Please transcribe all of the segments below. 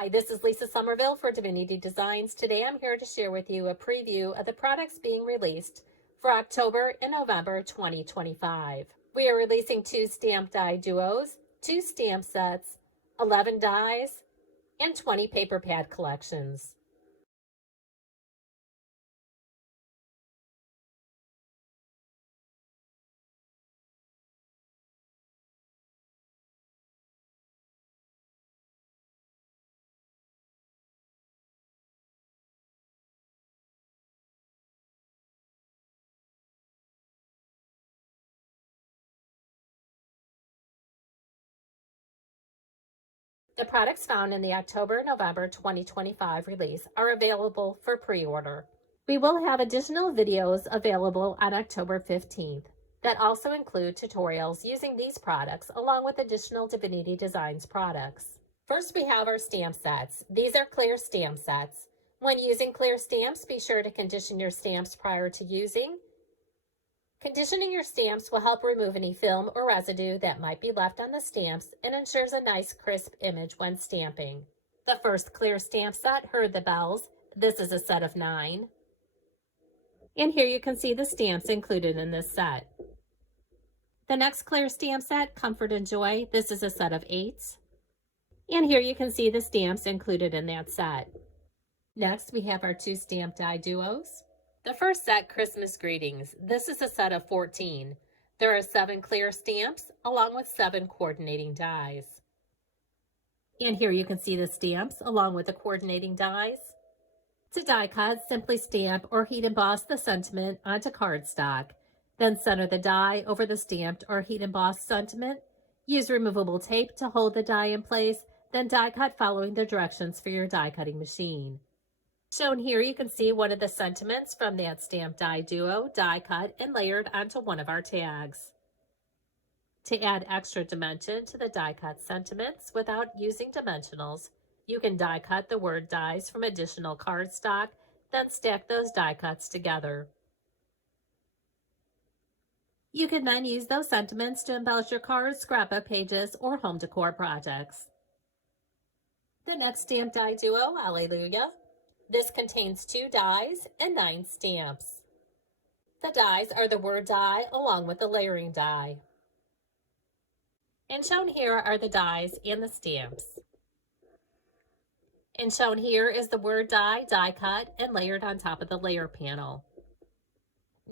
Hi, this is Lisa Somerville for Divinity Designs. Today I'm here to share with you a preview of the products being released for October and November 2025. We are releasing 2 stamp die duos, 2 stamp sets, 11 dies, and 20 paper pad collections. The products found in the October-November 2025 release are available for pre-order. We will have additional videos available on October 15th that also include tutorials using these products along with additional Divinity Designs products. First, we have our stamp sets. These are clear stamp sets. When using clear stamps, be sure to condition your stamps prior to using. Conditioning your stamps will help remove any film or residue that might be left on the stamps and ensures a nice crisp image when stamping. The first clear stamp set heard the bells. This is a set of 9. And here you can see the stamps included in this set. The next clear stamp set, Comfort and Joy. This is a set of 8. And here you can see the stamps included in that set. Next, we have our 2 stamp die duos. The first set, Christmas Greetings. This is a set of 14. There are 7 clear stamps along with 7 coordinating dies. And here you can see the stamps along with the coordinating dies. To die cut, simply stamp or heat emboss the sentiment onto cardstock. Then center the die over the stamped or heat embossed sentiment. Use removable tape to hold the die in place, then die cut following the directions for your die cutting machine. Shown here, you can see one of the sentiments from that stamp die duo, die cut and layered onto one of our tags. To add extra dimension to the die cut sentiments without using dimensionals, you can die cut the word dies from additional cardstock, then stack those die cuts together. You can then use those sentiments to embellish your cards, scrapbook pages, or home decor projects. The next stamp die duo, Alleluia. This contains 2 dies and 9 stamps. The dies are the word die along with the layering die. And shown here are the dies and the stamps. And shown here is the word die, die cut, and layered on top of the layer panel.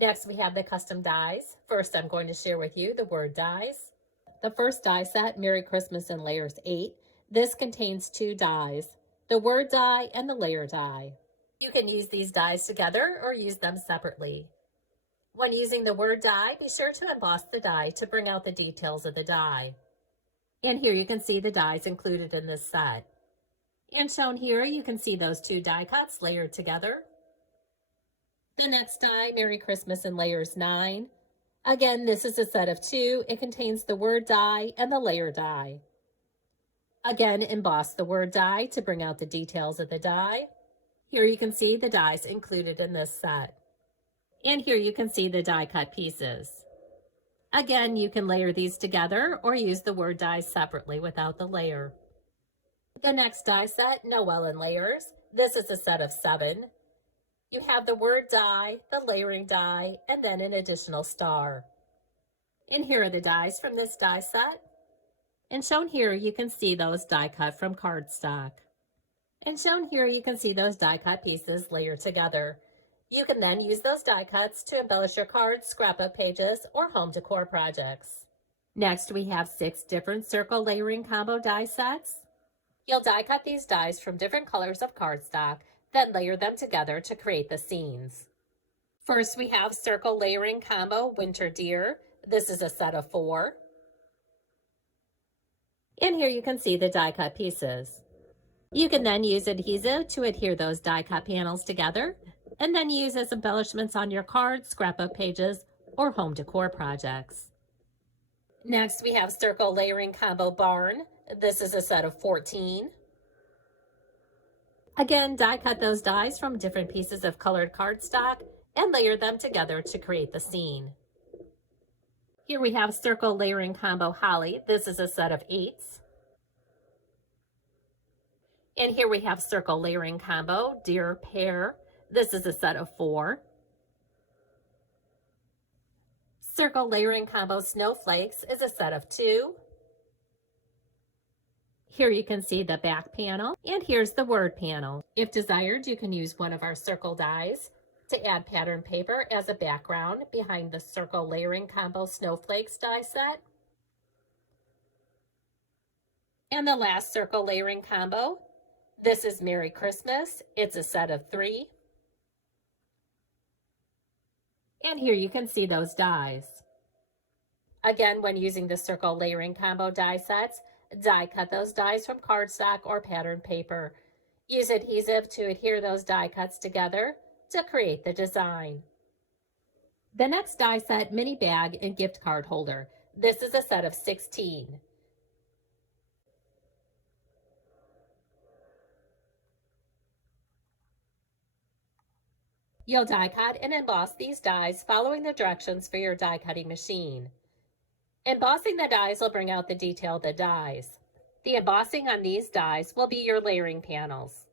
Next, we have the custom dies. First, I'm going to share with you the word dies. The first die set, Merry Christmas in Layers 8. This contains 2 dies, the word die and the layer die. You can use these dies together or use them separately. When using the word die, be sure to emboss the die to bring out the details of the die. And here you can see the dies included in this set. And shown here, you can see those 2 die cuts layered together. The next die, Merry Christmas in Layers 9. Again, this is a set of 2. It contains the word die and the layer die. Again, emboss the word die to bring out the details of the die. Here you can see the dies included in this set. And here you can see the die cut pieces. Again, you can layer these together or use the word dies separately without the layer. The next die set, Noel in Layers. This is a set of 7. You have the word die, the layering die, and then an additional star. And here are the dies from this die set. And shown here, you can see those die cut from cardstock. And shown here, you can see those die cut pieces layered together. You can then use those die cuts to embellish your cards, scrapbook pages, or home decor projects. Next, we have 6 different circle layering combo die sets. You'll die cut these dies from different colors of cardstock, then layer them together to create the scenes. First, we have circle layering combo Winter Deer. This is a set of 4. And here you can see the die cut pieces. You can then use adhesive to adhere those die cut panels together and then use as embellishments on your cards, scrapbook pages, or home decor projects. Next, we have circle layering combo Barn. This is a set of 14. Again, die cut those dies from different pieces of colored cardstock and layer them together to create the scene. Here we have circle layering combo Holly. This is a set of 8. And here we have circle layering combo, deer pair. This is a set of 4. Circle layering combo snowflakes is a set of 2. Here you can see the back panel, and here's the word panel. If desired, you can use one of our circle dies to add pattern paper as a background behind the circle layering combo snowflakes die set. And the last circle layering combo, this is Merry Christmas. It's a set of 3. And here you can see those dies. Again, when using the circle layering combo die sets, die cut those dies from cardstock or pattern paper. Use adhesive to adhere those die cuts together to create the design. The next die set, mini bag and gift card holder. This is a set of 16. You'll die cut and emboss these dies following the directions for your die cutting machine. Embossing the dies will bring out the detail of the dies. The embossing on these dies will be your layering panels.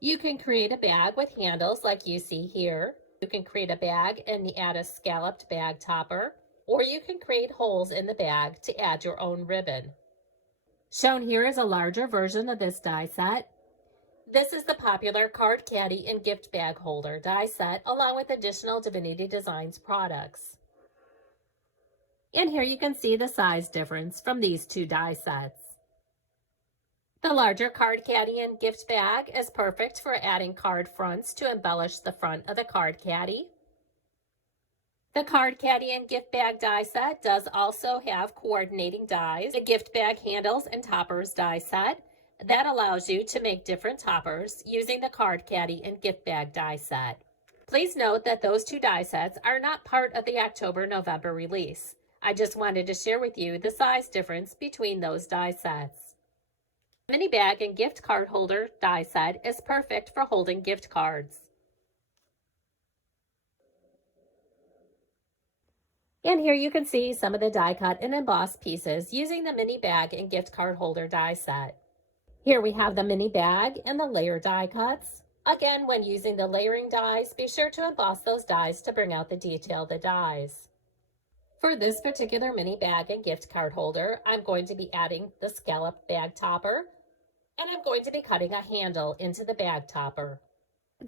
You can create a bag with handles like you see here. You can create a bag and add a scalloped bag topper, or you can create holes in the bag to add your own ribbon. Shown here is a larger version of this die set. This is the popular card caddy and gift bag holder die set, along with additional Divinity Designs products. And here you can see the size difference from these two die sets. The larger card caddy and gift bag is perfect for adding card fronts to embellish the front of the card caddy. The card caddy and gift bag die set does also have coordinating dies, the gift bag handles and toppers die set. That allows you to make different toppers using the card caddy and gift bag die set. Please note that those two die sets are not part of the October-November release. I just wanted to share with you the size difference between those die sets. Mini bag and gift card holder die set is perfect for holding gift cards. And here you can see some of the die cut and embossed pieces using the mini bag and gift card holder die set. Here we have the mini bag and the layer die cuts. Again, when using the layering dies, be sure to emboss those dies to bring out the detail of the dies. For this particular mini bag and gift card holder, I'm going to be adding the scalloped bag topper, and I'm going to be cutting a handle into the bag topper.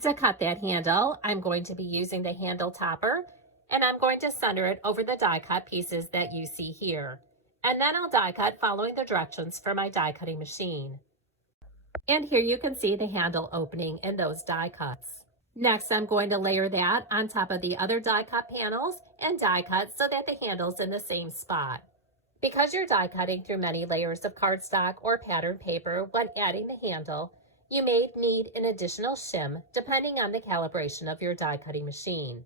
To cut that handle, I'm going to be using the handle topper, and I'm going to center it over the die cut pieces that you see here. And then I'll die cut following the directions for my die cutting machine. And here you can see the handle opening in those die cuts. Next, I'm going to layer that on top of the other die cut panels and die cut so that the handle's in the same spot. Because you're die cutting through many layers of cardstock or pattern paper when adding the handle, you may need an additional shim depending on the calibration of your die cutting machine.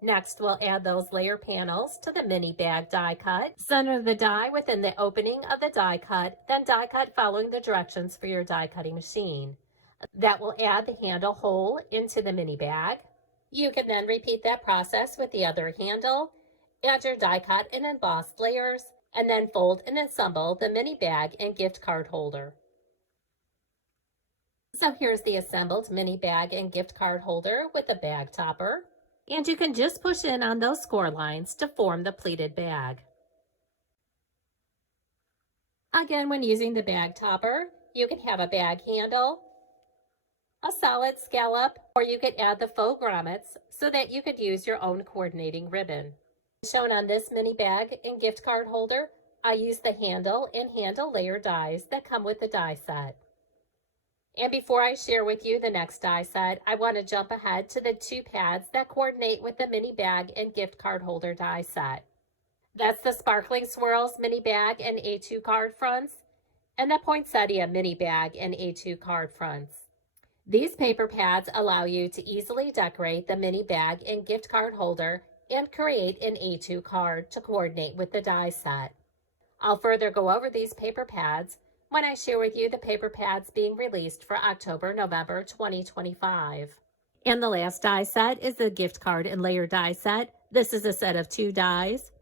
Next, we'll add those layer panels to the mini bag die cut. Center the die within the opening of the die cut, then die cut following the directions for your die cutting machine. That will add the handle hole into the mini bag. You can then repeat that process with the other handle, add your die cut and embossed layers, and then fold and assemble the mini bag and gift card holder. So here's the assembled mini bag and gift card holder with the bag topper. And you can just push in on those score lines to form the pleated bag. Again, when using the bag topper, you can have a bag handle, a solid scallop, or you could add the faux grommets so that you could use your own coordinating ribbon. Shown on this mini bag and gift card holder, I use the handle and handle layer dies that come with the die set. And before I share with you the next die set, I want to jump ahead to the two pads that coordinate with the mini bag and gift card holder die set. That's the Sparkling Swirls mini bag and A2 card fronts, and the Poinsettia mini bag and A2 card fronts. These paper pads allow you to easily decorate the mini bag and gift card holder and create an A2 card to coordinate with the die set. I'll further go over these paper pads when I share with you the paper pads being released for October-November 2025. And the last die set is the gift card and layer die set. This is a set of 2 dies.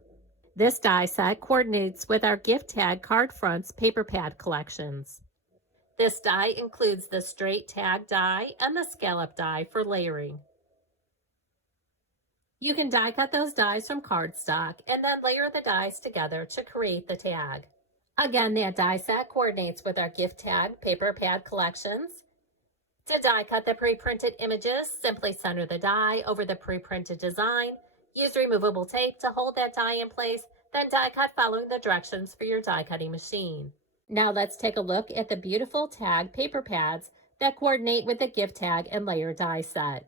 This die set coordinates with our gift tag card fronts paper pad collections. This die includes the straight tag die and the scallop die for layering. You can die cut those dies from cardstock and then layer the dies together to create the tag. Again, that die set coordinates with our gift tag paper pad collections. To die cut the pre-printed images, simply center the die over the pre-printed design. Use removable tape to hold that die in place, then die cut following the directions for your die cutting machine. Now let's take a look at the beautiful tag paper pads that coordinate with the gift tag and layer die set.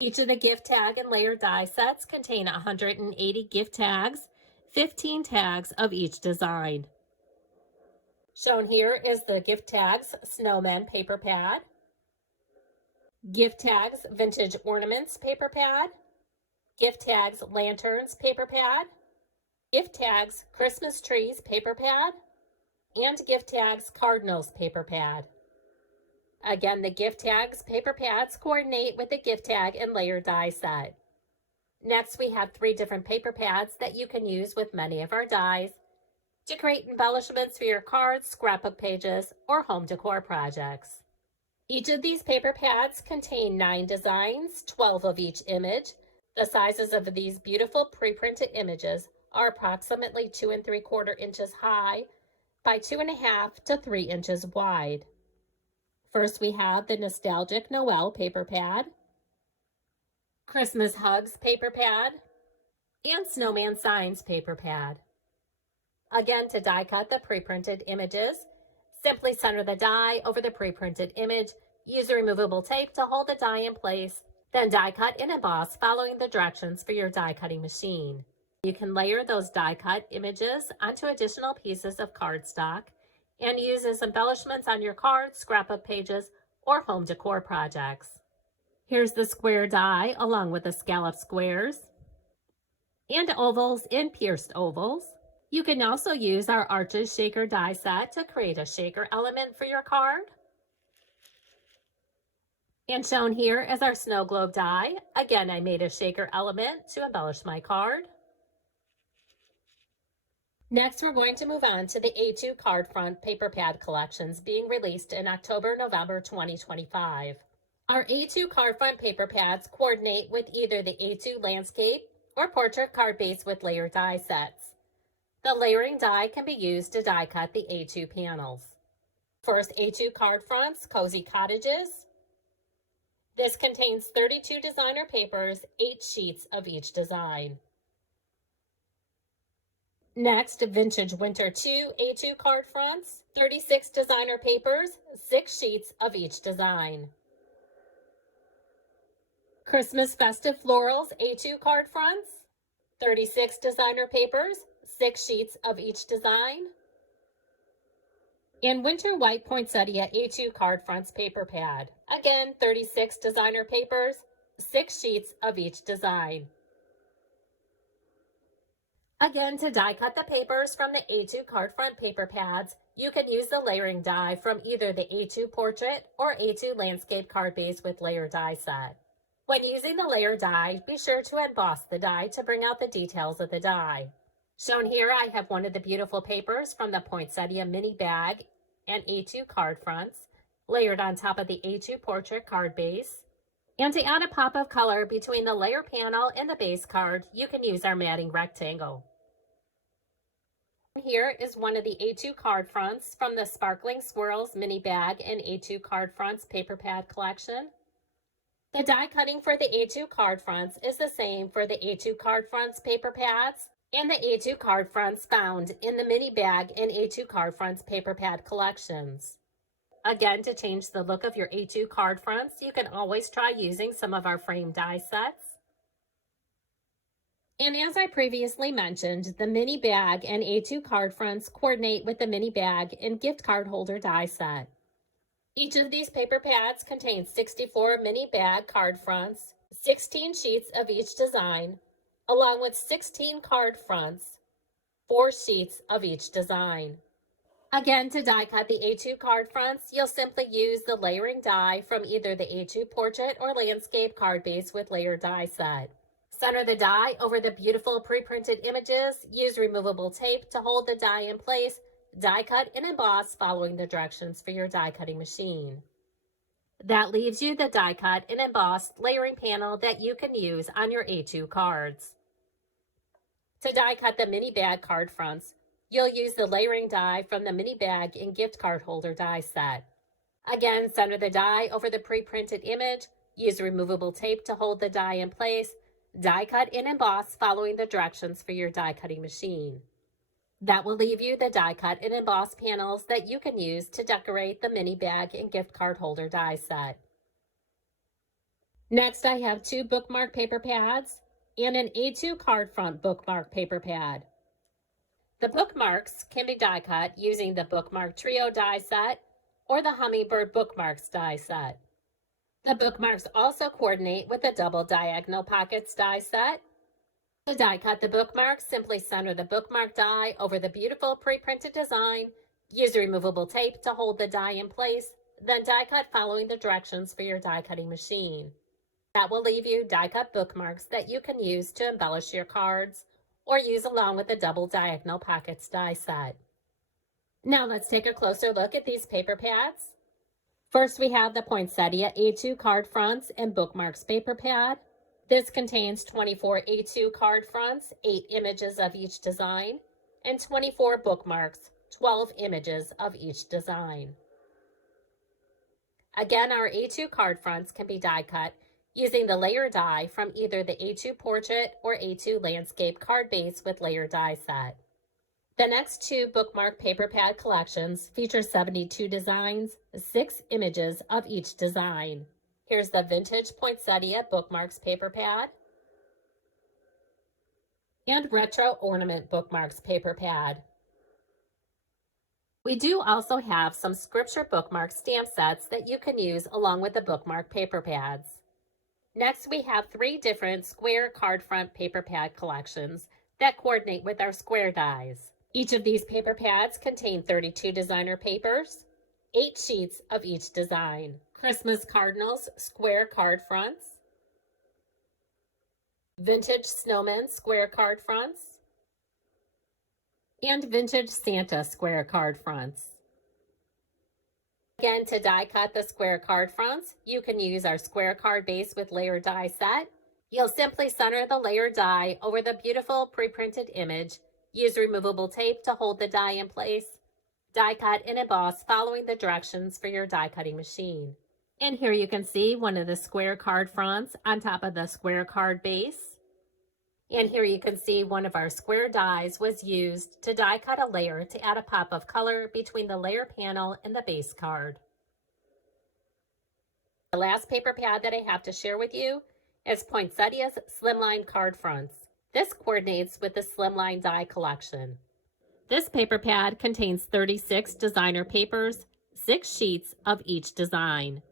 Each of the gift tag and layer die sets contain 180 gift tags, 15 tags of each design. Shown here is the gift tags snowman paper pad, gift tags vintage ornaments paper pad, gift tags lanterns paper pad, gift tags Christmas trees paper pad, and gift tags cardinals paper pad. Again, the gift tags paper pads coordinate with the gift tag and layer die set. Next, we have 3 different paper pads that you can use with many of our dies to create embellishments for your cards, scrapbook pages, or home decor projects. Each of these paper pads contain 9 designs, 12 of each image. The sizes of these beautiful pre-printed images are approximately 2 3/4 inches high by 2.5 to 3 inches wide. First, we have the Nostalgic Noel paper pad, Christmas Hugs paper pad, and Snowman Signs paper pad. Again, to die cut the pre-printed images, simply center the die over the pre-printed image, use a removable tape to hold the die in place, then die cut and emboss following the directions for your die cutting machine. You can layer those die cut images onto additional pieces of cardstock and use as embellishments on your cards, scrapbook pages, or home decor projects. Here's the square die along with the scallop squares and ovals and pierced ovals. You can also use our Arches Shaker die set to create a shaker element for your card. And shown here is our snow globe die. Again, I made a shaker element to embellish my card. Next, we're going to move on to the A2 card front paper pad collections being released in October, November 2025. Our A2 card front paper pads coordinate with either the A2 landscape or portrait card base with layer die sets. The layering die can be used to die cut the A2 panels. First, A2 card fronts, Cozy Cottages. This contains 32 designer papers, 8 sheets of each design. Next, Vintage Winter 2 A2 card fronts, 36 designer papers, 6 sheets of each design. Christmas Festive Florals A2 card fronts, 36 designer papers, 6 sheets of each design. And Winter White Poinsettia A2 card fronts paper pad. Again, 36 designer papers, 6 sheets of each design. Again, to die cut the papers from the A2 card front paper pads, you can use the layering die from either the A2 portrait or A2 landscape card base with layer die set. When using the layer die, be sure to emboss the die to bring out the details of the die. Shown here, I have one of the beautiful papers from the Poinsettia mini bag and A2 card fronts layered on top of the A2 portrait card base. And to add a pop of color between the layer panel and the base card, you can use our matting rectangle. Here is one of the A2 card fronts from the Sparkling Swirls mini bag and A2 card fronts paper pad collection. The die cutting for the A2 card fronts is the same for the A2 card fronts paper pads and the A2 card fronts found in the mini bag and A2 card fronts paper pad collections. Again, to change the look of your A2 card fronts, you can always try using some of our frame die sets. And as I previously mentioned, the mini bag and A2 card fronts coordinate with the mini bag and gift card holder die set. Each of these paper pads contains 64 mini bag card fronts, 16 sheets of each design, along with 16 card fronts, 4 sheets of each design. Again, to die cut the A2 card fronts, you'll simply use the layering die from either the A2 portrait or landscape card base with layer die set. Center the die over the beautiful pre-printed images, use removable tape to hold the die in place, die cut and emboss following the directions for your die cutting machine. That leaves you the die cut and embossed layering panel that you can use on your A2 cards. To die cut the mini bag card fronts, you'll use the layering die from the mini bag and gift card holder die set. Again, center the die over the pre-printed image, use removable tape to hold the die in place, die cut and emboss following the directions for your die cutting machine. That will leave you the die cut and emboss panels that you can use to decorate the mini bag and gift card holder die set. Next, I have 2 bookmark paper pads and an A2 card front bookmark paper pad. The bookmarks can be die cut using the Bookmark Trio die set or the Hummingbird Bookmarks die set. The bookmarks also coordinate with the double diagonal pockets die set. To die cut the bookmarks, simply center the bookmark die over the beautiful pre-printed design, use removable tape to hold the die in place, then die cut following the directions for your die cutting machine. That will leave you die cut bookmarks that you can use to embellish your cards or use along with the double diagonal pockets die set. Now let's take a closer look at these paper pads. First, we have the Poinsettia A2 card fronts and bookmarks paper pad. This contains 24 A2 card fronts, 8 images of each design, and 24 bookmarks, 12 images of each design. Again, our A2 card fronts can be die cut using the layer die from either the A2 Portrait or A2 Landscape card base with layer die set. The next 2 bookmark paper pad collections feature 72 designs, 6 images of each design. Here's the vintage Poinsettia bookmarks paper pad and retro ornament bookmarks paper pad. We do also have some scripture bookmark stamp sets that you can use along with the bookmark paper pads. Next, we have 3 different square card front paper pad collections that coordinate with our square dies. Each of these paper pads contain 32 designer papers, 8 sheets of each design. Christmas Cardinals square card fronts, vintage snowmen square card fronts, and vintage Santa square card fronts. Again, to die cut the square card fronts, you can use our square card base with layer die set. You'll simply center the layer die over the beautiful pre-printed image, use removable tape to hold the die in place, die cut and emboss following the directions for your die cutting machine. And here you can see one of the square card fronts on top of the square card base. And here you can see one of our square dies was used to die cut a layer to add a pop of color between the layer panel and the base card. The last paper pad that I have to share with you is Poinsettia's Slimline card fronts. This coordinates with the Slimline die collection. This paper pad contains 36 designer papers, 6 sheets of each design.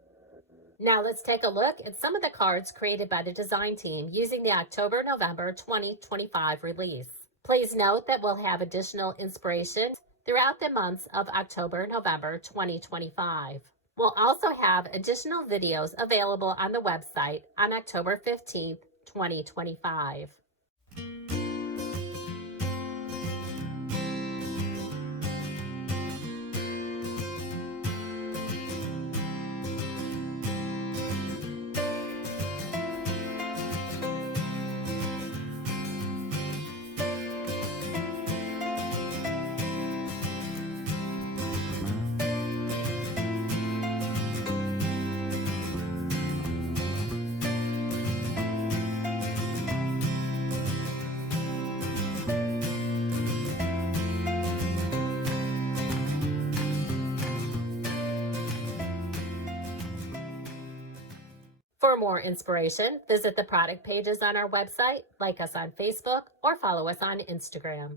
Now let's take a look at some of the cards created by the design team using the October-November 2025 release. Please note that we'll have additional inspiration throughout the months of October-November 2025. We'll also have additional videos available on the website on October 15th, 2025. For more inspiration, visit the product pages on our website, like us on Facebook, or follow us on Instagram.